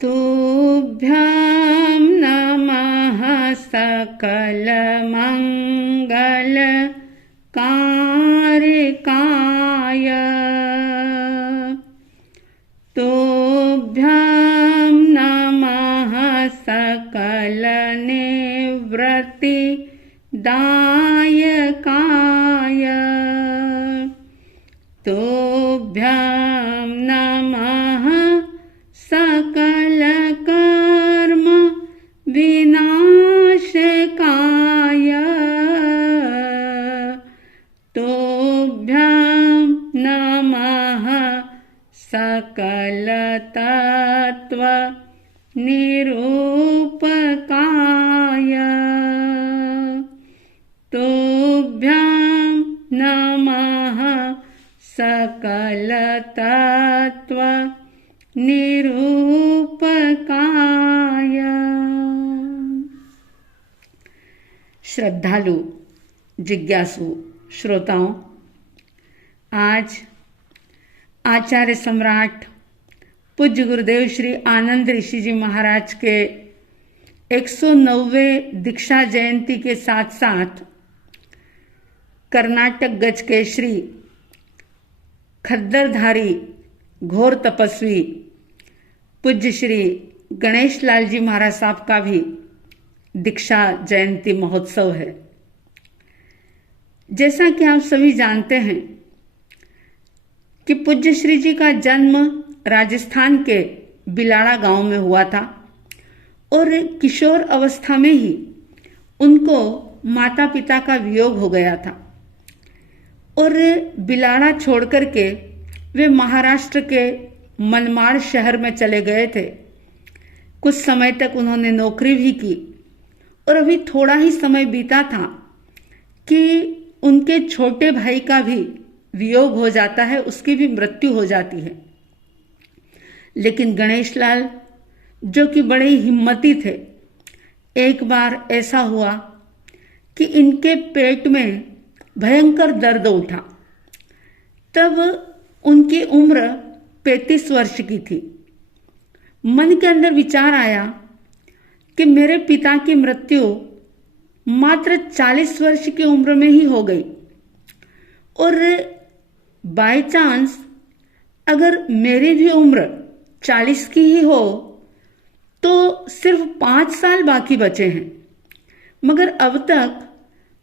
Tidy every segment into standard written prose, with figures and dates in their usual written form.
तुभ्यं नमः सकलमङ्गलकारिकाय। तुभ्यं नमः सकलनिवृत्तिदायकाय। तुभ्यं नमः सकलकर्म विनाशकाय। तुभ्यं नमः सकलतत्त्व निरूपकाय। तुभ्यं नमः सकलतत्त्व निरूपकाय। श्रद्धालु जिज्ञासु श्रोताओं, आज आचार्य सम्राट पूज्य गुरुदेव श्री आनंद ऋषि जी महाराज के 109वें दीक्षा जयंती के साथ साथ कर्नाटक गज के श्री खद्दरधारी घोर तपस्वी पूज्य श्री गणेश लाल जी महाराज साहब का भी दीक्षा जयंती महोत्सव है। जैसा कि आप सभी जानते हैं कि पूज्य श्री जी का जन्म राजस्थान के बिलाड़ा गांव में हुआ था और किशोर अवस्था में ही उनको माता पिता का वियोग हो गया था और बिलाड़ा छोड़कर के वे महाराष्ट्र के मनमाड़ शहर में चले गए थे। कुछ समय तक उन्होंने नौकरी भी की और अभी थोड़ा ही समय बीता था कि उनके छोटे भाई का भी वियोग हो जाता है, उसकी भी मृत्यु हो जाती है। लेकिन गणेश लाल जो कि बड़े ही हिम्मती थे, एक बार ऐसा हुआ कि इनके पेट में भयंकर दर्द उठा। तब उनकी उम्र 35 वर्ष की थी। मन के अंदर विचार आया कि मेरे पिता की मृत्यु मात्र 40 वर्ष की उम्र में ही हो गई और बाय चांस अगर मेरी भी उम्र 40 की ही हो तो सिर्फ 5 साल बाकी बचे हैं। मगर अब तक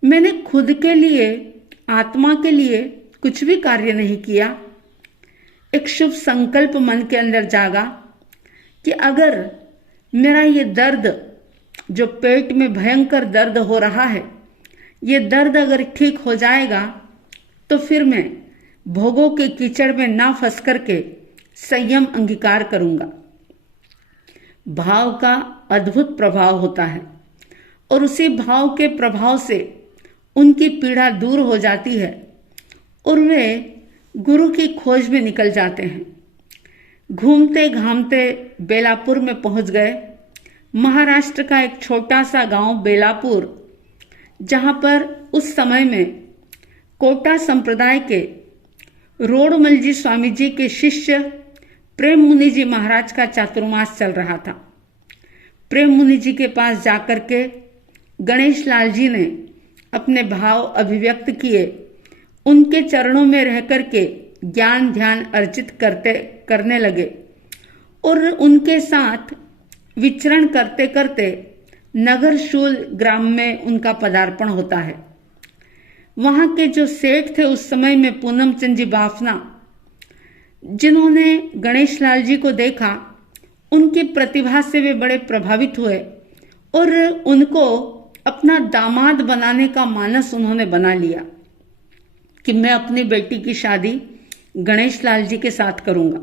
मैंने खुद के लिए, आत्मा के लिए कुछ भी कार्य नहीं किया। एक शुभ संकल्प मन के अंदर जागा कि अगर मेरा ये दर्द, जो पेट में भयंकर दर्द हो रहा है, ये दर्द अगर ठीक हो जाएगा तो फिर मैं भोगों के कीचड़ में ना फंस करके संयम अंगीकार करूंगा। भाव का अद्भुत प्रभाव होता है और उसी भाव के प्रभाव से उनकी पीड़ा दूर हो जाती है और वे गुरु की खोज में निकल जाते हैं। घूमते घामते बेलापुर में पहुंच गए। महाराष्ट्र का एक छोटा सा गांव बेलापुर, जहां पर उस समय में कोटा संप्रदाय के रोडमल जी स्वामी जी के शिष्य प्रेम मुनि जी महाराज का चातुर्मास चल रहा था। प्रेम मुनि जी के पास जाकर के गणेश लाल जी ने अपने भाव अभिव्यक्त किए। उनके चरणों में रह करके ज्ञान ध्यान अर्जित करने लगे और उनके साथ विचरण करते करते नगरशूल ग्राम में उनका पदार्पण होता है। वहां के जो सेठ थे उस समय में पूनम चंद जी बाफना, जिन्होंने गणेश लाल जी को देखा, उनकी प्रतिभा से वे बड़े प्रभावित हुए और उनको अपना दामाद बनाने का मानस उन्होंने बना लिया कि मैं अपनी बेटी की शादी गणेश लाल जी के साथ करूंगा।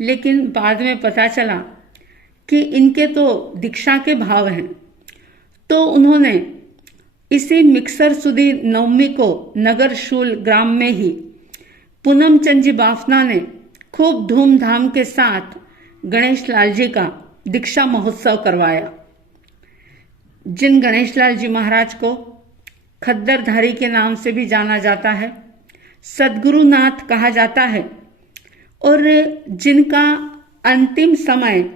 लेकिन बाद में पता चला कि इनके तो दीक्षा के भाव हैं, तो उन्होंने इसी मिक्सर सुदी नवमी को नगरशूल ग्राम में ही पूनम चंद जी बाफना ने खूब धूमधाम के साथ गणेश लाल जी का दीक्षा महोत्सव करवाया। जिन गणेश लाल जी महाराज को खद्दरधारी के नाम से भी जाना जाता है, सद्गुरुनाथ कहा जाता है और जिनका अंतिम समय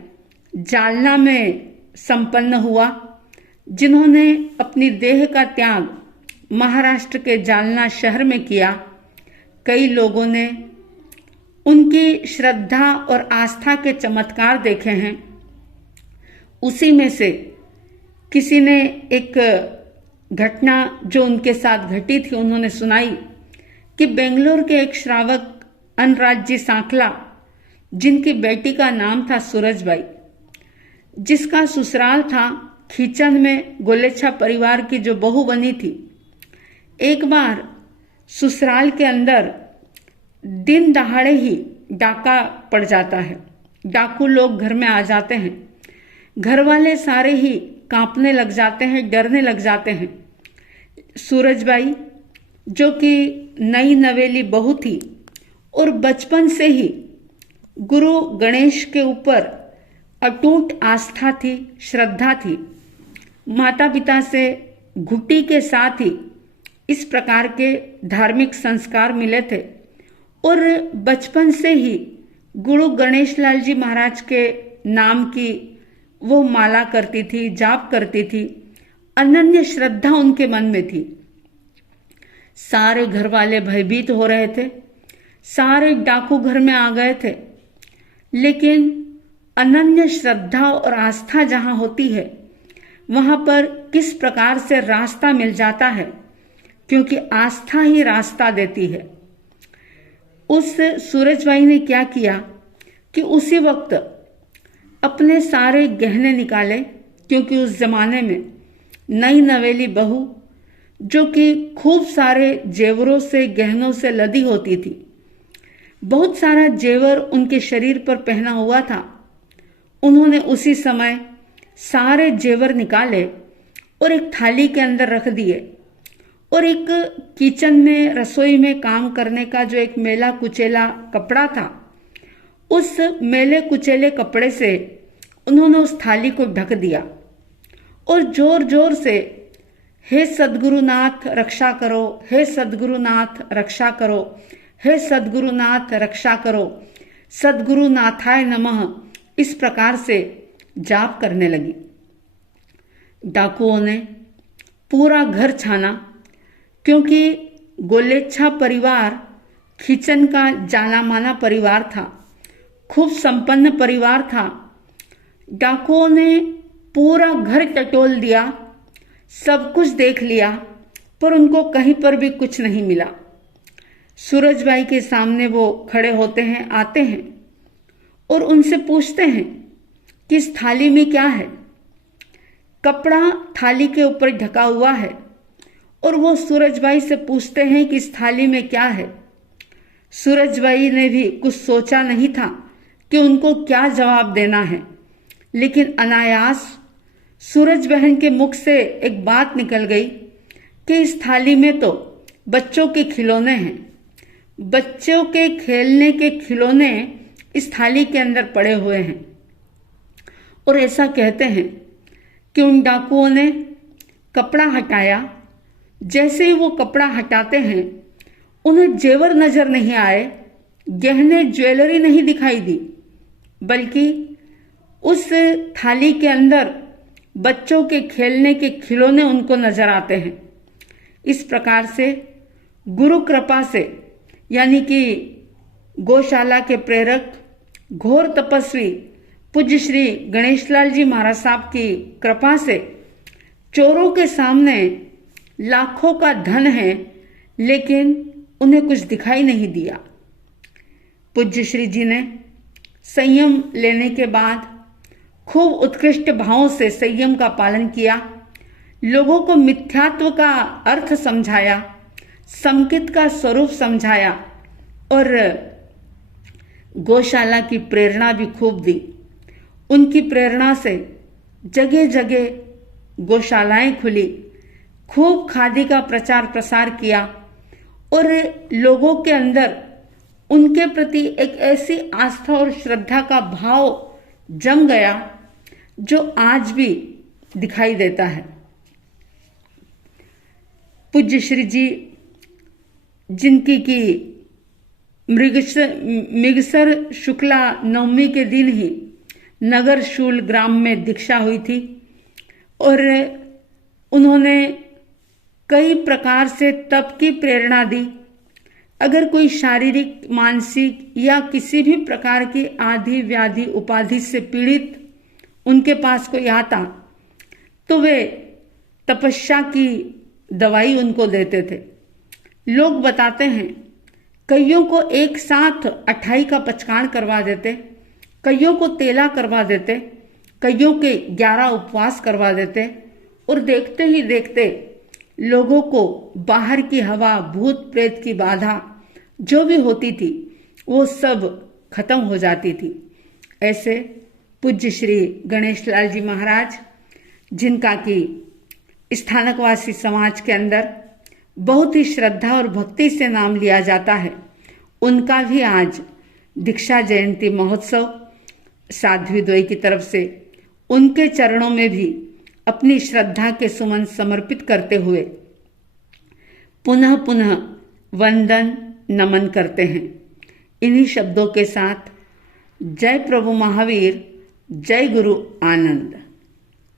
जालना में संपन्न हुआ, जिन्होंने अपनी देह का त्याग महाराष्ट्र के जालना शहर में किया। कई लोगों ने उनकी श्रद्धा और आस्था के चमत्कार देखे हैं। उसी में से किसी ने एक घटना जो उनके साथ घटी थी उन्होंने सुनाई कि बेंगलोर के एक श्रावक अनराजी सांकला, जिनकी बेटी का नाम था सूरजबाई, जिसका ससुराल था खीचन में गोलेछा परिवार की जो बहू बनी थी, एक बार ससुराल के अंदर दिन दहाड़े ही डाका पड़ जाता है। डाकू लोग घर में आ जाते हैं। घर वाले सारे ही कांपने लग जाते हैं, डरने लग जाते हैं। सूरजबाई जो कि नई नवेली बहू थी और बचपन से ही गुरु गणेश के ऊपर अटूट आस्था थी, श्रद्धा थी, माता पिता से घुट्टी के साथ ही इस प्रकार के धार्मिक संस्कार मिले थे और बचपन से ही गुरु गणेश लाल जी महाराज के नाम की वो माला करती थी, जाप करती थी। अनन्य श्रद्धा उनके मन में थी। सारे घर वाले भयभीत हो रहे थे, सारे डाकू घर में आ गए थे, लेकिन अनन्य श्रद्धा और आस्था जहां होती है वहां पर किस प्रकार से रास्ता मिल जाता है, क्योंकि आस्था ही रास्ता देती है। उस सूरजबाई ने क्या किया कि उसी वक्त अपने सारे गहने निकाले, क्योंकि उस जमाने में नई नवेली बहू जो कि खूब सारे जेवरों से, गहनों से लदी होती थी, बहुत सारा जेवर उनके शरीर पर पहना हुआ था। उन्होंने उसी समय सारे जेवर निकाले और एक थाली के अंदर रख दिए और एक किचन में, रसोई में काम करने का जो एक मेला कुचेला कपड़ा था, उस मेले कुचेले कपड़े से उन्होंने उस थाली को ढक दिया और जोर जोर से हे सद्गुरुनाथ रक्षा करो, हे सद्गुरुनाथ रक्षा करो, हे सद्गुरुनाथ रक्षा करो, सद्गुरुनाथाय नमः, इस प्रकार से जाप करने लगी। डाकुओं ने पूरा घर छाना, क्योंकि गोलेच्छा परिवार खीचन का जाना माना परिवार था, खूब संपन्न परिवार था। डाकुओं ने पूरा घर टटोल दिया, सब कुछ देख लिया, पर उनको कहीं पर भी कुछ नहीं मिला। सूरजबाई के सामने वो खड़े होते हैं, आते हैं और उनसे पूछते हैं कि इस थाली में क्या है। कपड़ा थाली के ऊपर ढका हुआ है और वो सूरजबाई से पूछते हैं कि इस थाली में क्या है। सूरजबाई ने भी कुछ सोचा नहीं था कि उनको क्या जवाब देना है, लेकिन अनायास सूरज बहन के मुख से एक बात निकल गई कि इस थाली में तो बच्चों के खिलौने हैं, बच्चों के खेलने के खिलौने इस थाली के अंदर पड़े हुए हैं। और ऐसा कहते हैं कि उन डाकुओं ने कपड़ा हटाया। जैसे ही वो कपड़ा हटाते हैं, उन्हें जेवर नजर नहीं आए, गहने ज्वेलरी नहीं दिखाई दी, बल्कि उस थाली के अंदर बच्चों के खेलने के खिलौने उनको नजर आते हैं। इस प्रकार से गुरु कृपा से, यानी कि गौशाला के प्रेरक, घोर तपस्वी पूज्य श्री गणेशलाल जी महाराज साहब की कृपा से चोरों के सामने लाखों का धन है, लेकिन उन्हें कुछ दिखाई नहीं दिया। पूज्य श्री जी ने संयम लेने के बाद खूब उत्कृष्ट भावों से संयम का पालन किया, लोगों को मिथ्यात्व का अर्थ समझाया, संकेत का स्वरूप समझाया और गौशाला की प्रेरणा भी खूब दी। उनकी प्रेरणा से जगह जगह गौशालाएं खुली, खूब खादी का प्रचार प्रसार किया और लोगों के अंदर उनके प्रति एक ऐसी आस्था और श्रद्धा का भाव जम गया जो आज भी दिखाई देता है। पूज्य श्री जी, जिनकी की मृगसर शुक्ला नवमी के दिन ही नगर शूल ग्राम में दीक्षा हुई थी और उन्होंने कई प्रकार से तप की प्रेरणा दी। अगर कोई शारीरिक, मानसिक या किसी भी प्रकार की आदि व्याधि उपाधि से पीड़ित उनके पास कोई आता तो वे तपस्या की दवाई उनको देते थे। लोग बताते हैं कईयों को एक साथ 28 का पचकाण करवा देते, कईयों को तेला करवा देते, कईयों के 11 उपवास करवा देते और देखते ही देखते लोगों को बाहर की हवा, भूत प्रेत की बाधा जो भी होती थी वो सब खत्म हो जाती थी। ऐसे पूज्य श्री गणेश लाल जी महाराज, जिनका कि स्थानकवासी समाज के अंदर बहुत ही श्रद्धा और भक्ति से नाम लिया जाता है, उनका भी आज दीक्षा जयंती महोत्सव साध्वी द्वय की तरफ से उनके चरणों में भी अपनी श्रद्धा के सुमन समर्पित करते हुए पुनः पुनः वंदन नमन करते हैं। इन्हीं शब्दों के साथ जय प्रभु महावीर, जय गुरु आनंद।